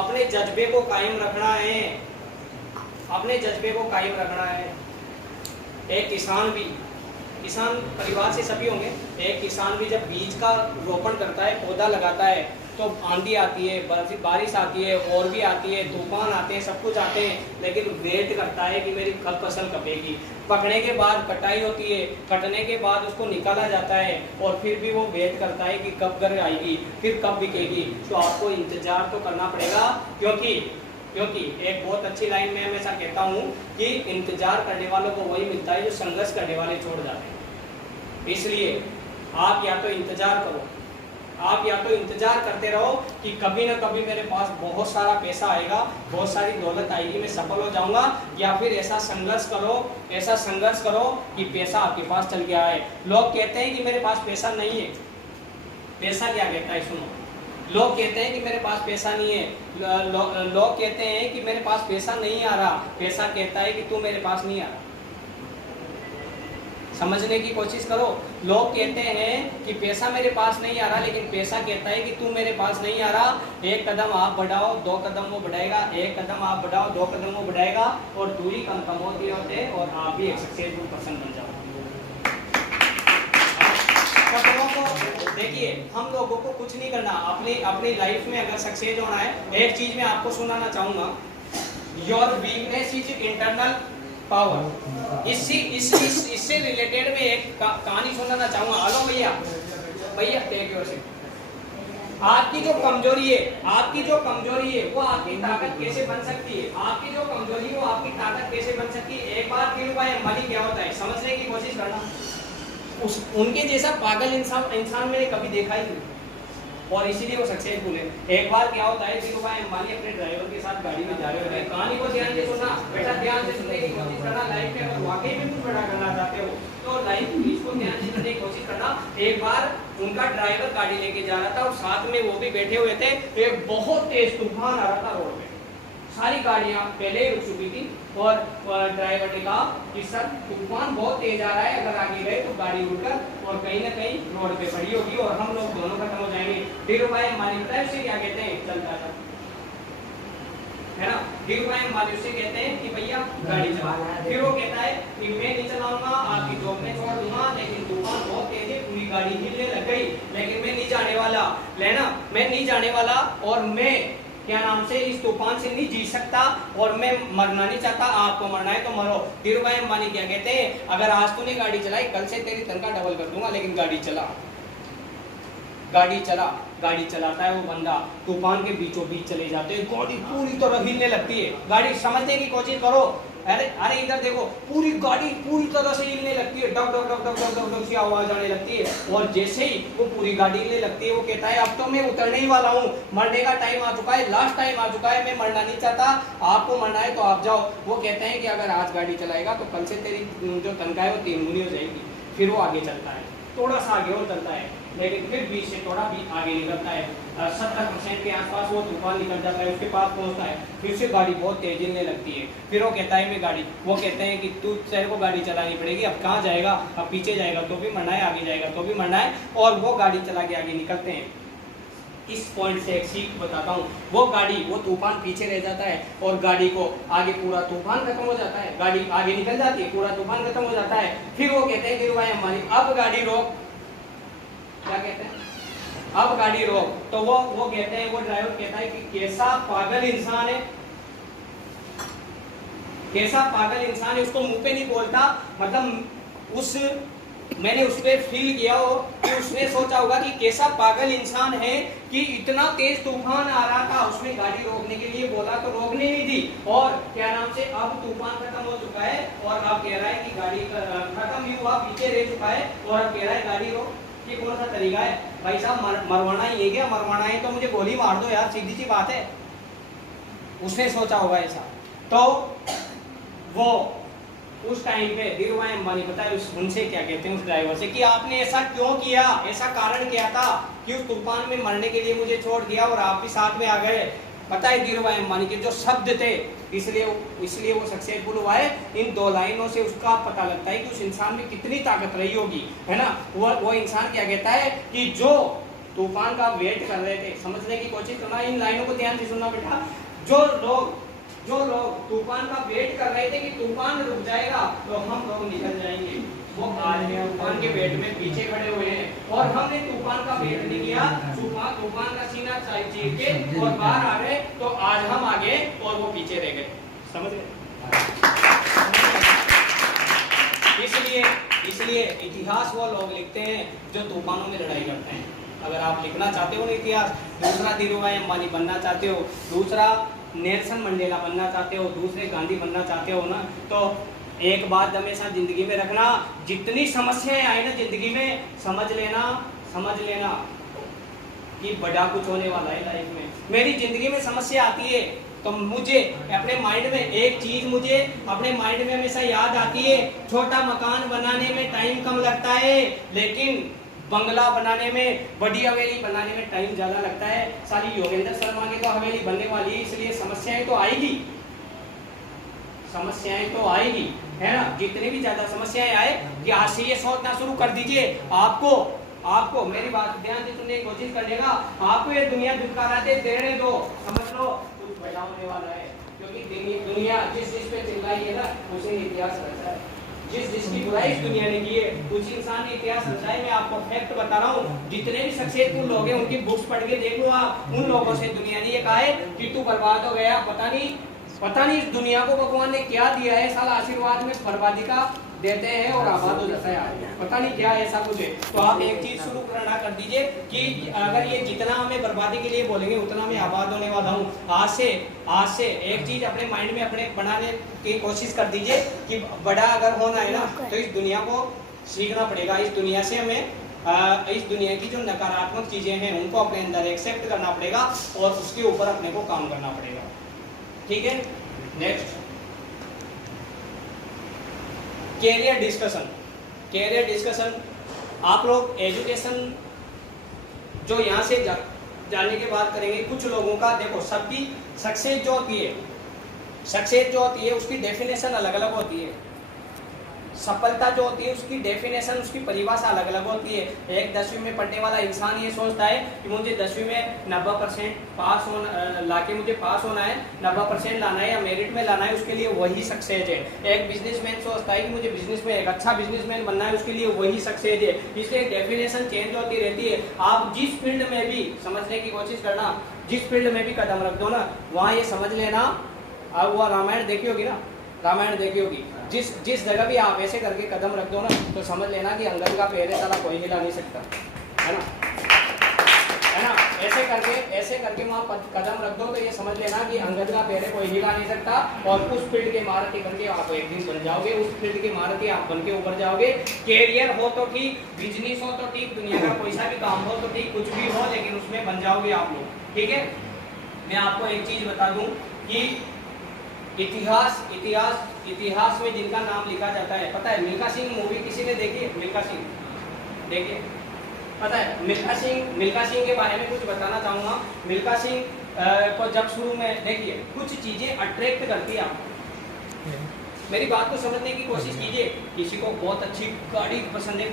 अपने जज्बे को कायम रखना है, अपने जज्बे को कायम रखना है। एक किसान परिवार से सभी होंगे। एक किसान भी जब बीज का रोपण करता है, पौधा लगाता है, तो आंधी आती है, बारिश आती है, और भी आती है, तूफान आते हैं, सब कुछ आते हैं, लेकिन वेट करता है कि मेरी कब फसल कपेगी। पकने के बाद कटाई होती है, कटने के बाद उसको निकाला जाता है, और फिर भी वो वेट करता है कि कब घर आएगी, फिर कब बिकेगी। तो आपको इंतजार तो करना पड़ेगा, क्योंकि एक बहुत अच्छी लाइन में हमेशा कहता हूँ कि इंतजार करने वालों को वही मिलता है जो संघर्ष करने वाले छोड़ जाते हैं। इसलिए आप या तो इंतजार करो, आप या तो इंतजार करते रहो कि कभी ना कभी मेरे पास बहुत सारा पैसा आएगा, बहुत सारी दौलत आएगी, मैं सफल हो जाऊंगा, या फिर ऐसा संघर्ष करो कि पैसा आपके पास चल गया है। लोग कहते हैं कि मेरे पास पैसा नहीं है। पैसा क्या कहता है, सुनो। लोग कहते हैं कि मेरे पास पैसा नहीं है, लोग कहते हैं कि मेरे पास पैसा नहीं आ रहा। पैसा कहता है कि तू मेरे पास नहीं आ रहा। समझने की कोशिश करो। लोग कहते हैं कि पैसा मेरे पास नहीं आ रहा, लेकिन पैसा कहता है कि तू मेरे पास नहीं आ रहा। एक कदम आप बढ़ाओ, दो कदम वो बढ़ाएगा, एक कदम आप बढ़ाओ, दो कदम वो बढ़ाएगा, और दूरी कम होती होते, और आप भी एक सक्सेसफुल पर्सन बन जाओ। देखिए, हम लोगों को कुछ नहीं करना, अपनी लाइफ में अगर सक्सेस होना है, एक चीज मैं आपको सुनाना चाहूंगा, your weakness is internal power. इससे रिलेटेड में एक कहानी सुनाना चाहूंगा। हेलो भैया, टेक योर सीट। आपकी जो कमजोरी है वो आपकी ताकत कैसे बन सकती है? आपकी जो कमजोरी है वो आपकी ताकत कैसे बन सकती है? एक बार धीरू भाई अंबानी क्या होता है समझने की कोशिश करना। उनके जैसा पागल इंसान मैंने कभी देखा ही नहीं, और इसीलिए वो सक्सेसफुल है। एक बार क्या होता है, धीरू भाई अंबानी अपने ड्राइवर के साथ गाड़ी में जा रहे होते हैं। कहानी को ध्यान से सुनना बेटा, ध्यान से सुनने की कोशिश करना। लाइफ में अगर वाकई में कुछ बड़ा करना चाहते हो तो लाइफ इसको ध्यान से सुनने की कोशिश करना। एक बार उनका ड्राइवर गाड़ी लेके जा रहा था, और साथ में वो भी बैठे हुए थे। एक बहुत तेज तूफान आ रहा था रोड पे, सारी गाड़ियां पहले ही रुक चुकी थी, और ड्राइवर ने कहा कि सर तूफान बहुत तेज आ रहा है, अगर आगे गए तो गाड़ी रुककर और कहीं ना कहीं रोड पे पड़ी होगी और हम लोग दोनों खत्म हो जाएंगे। धीरू भाई अंबानी पता है उसे क्या कहते हैं? चलता था, है ना। धीरू भाई अंबानी उसे कहते हैं कि भैया गाड़ी चला। फिर वो कहता है कि मैं नहीं चलाऊंगा, आपकी जॉब में छोड़ दूंगा, लेकिन तूफान बहुत तेज है, पूरी गाड़ी हिलने लग गई, लेकिन मैं नहीं जाने वाला, लेना मैं नहीं जाने वाला, और मैं क्या नाम से इस तूफान से नहीं जी सकता, और मैं मरना नहीं चाहता। आपको मरना है तो मरो। धीरू भाई अंबानी क्या कहते हैं, अगर आज तूने गाड़ी चलाई, कल से तेरी तनख्वाह डबल कर दूंगा, लेकिन गाड़ी चला। गाड़ी चलाता है वो बंदा, तूफान के बीचों बीच चले जाते हैं, गाड़ी पूरी तरह हिलने लगती है। गाड़ी समझने की कोशिश करो, अरे इधर देखो, पूरी गाड़ी पूरी तरह से हिलने लगती है, डग डग डग डग डग डग डग सी आवाज आने लगती है, और जैसे ही वो पूरी गाड़ी हिलने लगती है, वो कहता है अब तो मैं उतरने ही वाला हूँ, मरने का टाइम आ चुका है, लास्ट टाइम आ चुका है, मैं मरना नहीं चाहता, आपको मरना है तो आप जाओ। वो कहते हैं कि अगर आज गाड़ी चलाएगा तो कल से तेरी जो तनख्वाह है वो 3 गुनी हो जाएगी। फिर वो आगे चलता है, थोड़ा सा आगे और चलता है, लेकिन फिर बीच से थोड़ा भी आगे निकलता है, 70% के आसपास वो तूफान निकल जाता है, उसके पास पहुंचता है, फिर से गाड़ी बहुत तेज हिलने लगती है। फिर वो कहता है मैं गाड़ी, वो कहते हैं कि तू तेरे को गाड़ी चलानी पड़ेगी, अब कहाँ जाएगा, अब पीछे जाएगा तो भी मरना है, आगे जाएगा तो भी मरना है, और वो गाड़ी चला के आगे निकलते हैं। इस पॉइंट से एक सीख बताता हूँ, वो तूफान पीछे रह जाता है, और गाड़ी को आगे पूरा तूफान खत्म हो जाता है, गाड़ी आगे निकल जाती है, पूरा तूफान खत्म हो जाता है। फिर वो कहते हैं धीरू भाई अंबानी अब गाड़ी रोक, क्या कहते हैं अब गाड़ी रोक, तो वो कहते हैं, वो ड्राइवर कहता है कि कैसा पागल इंसान है, कैसा पागल इंसान है, उसको मुंह पे नहीं बोलता, मतलब मैंने उस पर फील किया हो कि उसने सोचा होगा कि कैसा पागल इंसान है कि इतना तेज तूफान आ रहा था, उसने गाड़ी रोकने के लिए बोला तो रोकने नहीं दी, और क्या नाम से अब तूफान खत्म हो चुका है, और अब कह रहा है कि गाड़ी खत्म ही हुआ, पीछे रह चुका है, और अब कह रहा है गाड़ी रोक। ये कौन सा तरीका है भाई साहब? मरवाना ही है क्या? मरवाना है तो मुझे गोली मार दो यार, सीधी सी बात है। उसने सोचा होगा ऐसा, तो वो उस टाइम पे धीरू भाई अंबानी पता है उनसे क्या कहते हैं, उस ड्राइवर से, कि आपने ऐसा क्यों किया, ऐसा कारण क्या था कि उस तूफान में मरने के लिए मुझे छोड़ दिया और आप भी साथ में आ गए। पता है धीरू भाई अंबानी के जो शब्द थे, इसलिए वो सक्सेसफुल हुआ है। इन 2 लाइनों से उसका पता लगता है कि उस इंसान में कितनी ताकत रही होगी, है ना। वो इंसान क्या कहता है कि जो तूफान का वेट कर रहे थे, समझने की कोशिश करना, इन लाइनों को ध्यान से सुनना बेटा। जो लोग तूफान का वेट कर रहे थे कि तूफान रुक जाएगा तो हम लोग निकल जाएंगे, वो आज तूफान के वेट में पीछे खड़े हुए हैं और हमने तूफान का वेट नहीं किया, तूफान का सीना चीर के और बाहर आ गए, तो आज हम आगे और वो पीछे रह गए, समझ गए। इसलिए इतिहास वो लोग लिखते हैं जो तूफानों में लड़ाई करते हैं। अगर आप लिखना चाहते हो ना इतिहास, दूसरा धीरूभाई अंबानी बनना चाहते हो, दूसरा नेल्सन मंडेला बनना चाहते हो, दूसरे गांधी बनना चाहते हो ना, तो एक बात हमेशा जिंदगी में रखना, जितनी समस्याएं आए ना जिंदगी में, समझ लेना कि बड़ा कुछ होने वाला है लाइफ में। मेरी जिंदगी में समस्या आती है तो मुझे अपने माइंड में एक चीज हमेशा याद आती है, छोटा मकान बनाने में टाइम कम लगता है, लेकिन बंगला बनाने में, बड़ी हवेली बनाने में टाइम ज्यादा लगता है। सारी योगेंद्र शर्मा की तो हवेली बनने वाली है, इसलिए समस्याएं तो आएगी, है ना। जितनी भी ज्यादा समस्याएं आए कि आज से ये सोचना शुरू कर दीजिए, आपको मेरी बात ध्यान से सुनने की कोशिश करिएगा, आपको ये दुनिया दुत्काराते देने दो, समझ लो कुछ बड़ा होने वाला है, क्योंकि दुनिया जिस पे चिल्लाई है ना उसे इतिहास रचा है, जिसकी बुराई इस दुनिया ने की है उस इंसान ने इतिहास रचा है। मैं आपको फैक्ट बता रहा हूँ, जितने भी सक्सेसफुल लोग हैं उनकी बुक्स पढ़ के देख लो आप, उन लोगों से दुनिया ने ये कहा है कि तू बर्बाद हो गया, पता नहीं इस दुनिया को भगवान ने क्या दिया है, साला आशीर्वाद में बर्बादी का देते हैं और आबाद हो जाता है आदमी, पता नहीं क्या ऐसा कुछ है। तो आप एक चीज शुरू करना कर दीजिए कि अगर ये जितना हमें बर्बादी के लिए बोलेंगे उतना मैं आबाद होने वाला हूँ। आज से एक चीज अपने माइंड में अपने बनाने की कोशिश कर दीजिए कि बड़ा अगर होना है ना तो इस दुनिया को सीखना पड़ेगा, इस दुनिया से हमें इस दुनिया की जो नकारात्मक चीजें हैं उनको अपने अंदर एक्सेप्ट करना पड़ेगा और उसके ऊपर अपने को काम करना पड़ेगा, ठीक है। Next, career discussion. आप लोग एजुकेशन जो यहाँ से जाने के बाद करेंगे, कुछ लोगों का देखो, सबकी सक्सेस जो होती है उसकी डेफिनेशन अलग अलग होती है। सफलता जो होती है उसकी डेफिनेशन, उसकी परिभाषा अलग अलग होती है। एक 10वीं में पढ़ने वाला इंसान ये सोचता है कि मुझे 10वीं में 90% पास होना, लाके मुझे पास होना है, 90% लाना है या मेरिट में लाना है, उसके लिए वही सक्सेस है। एक बिजनेसमैन सोचता है कि मुझे बिजनेस में एक अच्छा बिजनेसमैन बनना है, उसके लिए वही सक्सेस है। इसलिए डेफिनेशन चेंज होती रहती है। आप जिस फील्ड में भी समझने की कोशिश करना, जिस फील्ड में भी कदम रख दो ना, वहाँ ये समझ लेना, अब वह रामायण देखी होगी, जिस जगह भी आप ऐसे करके कदम रख दो ना तो समझ लेना कि अंगद का पैर साला कोई हिला नहीं सकता, है ना। ऐसे करके वहाँ कदम रख दो तो ये समझ लेना कि अंगद का पैर कोई हिला नहीं सकता, और उस फील्ड के महारथी बन के आप एक दिन बन जाओगे, उस फील्ड के महारथी आप बन के ऊपर जाओगे। कैरियर हो तो ठीक, बिजनेस हो तो ठीक, दुनिया का कोई सा भी काम हो तो ठीक, कुछ भी हो, लेकिन उसमें बन जाओगे आप लोग, ठीक है। मैं आपको एक चीज बता दूं कि इतिहास में जिनका नाम लिखा जाता है, पता है मिल्खा सिंह मूवी किसी ने देखी है? मिल्खा सिंह देखिए, पता है मिल्खा सिंह के बारे में कुछ बताना चाहूँगा। मिल्खा सिंह को जब शुरू में देखिए, कुछ चीज़ें अट्रैक्ट करती है आपको, मेरी बात को समझने की कोशिश कीजिए। किसी को बहुत अच्छी गाड़ी पसंद है,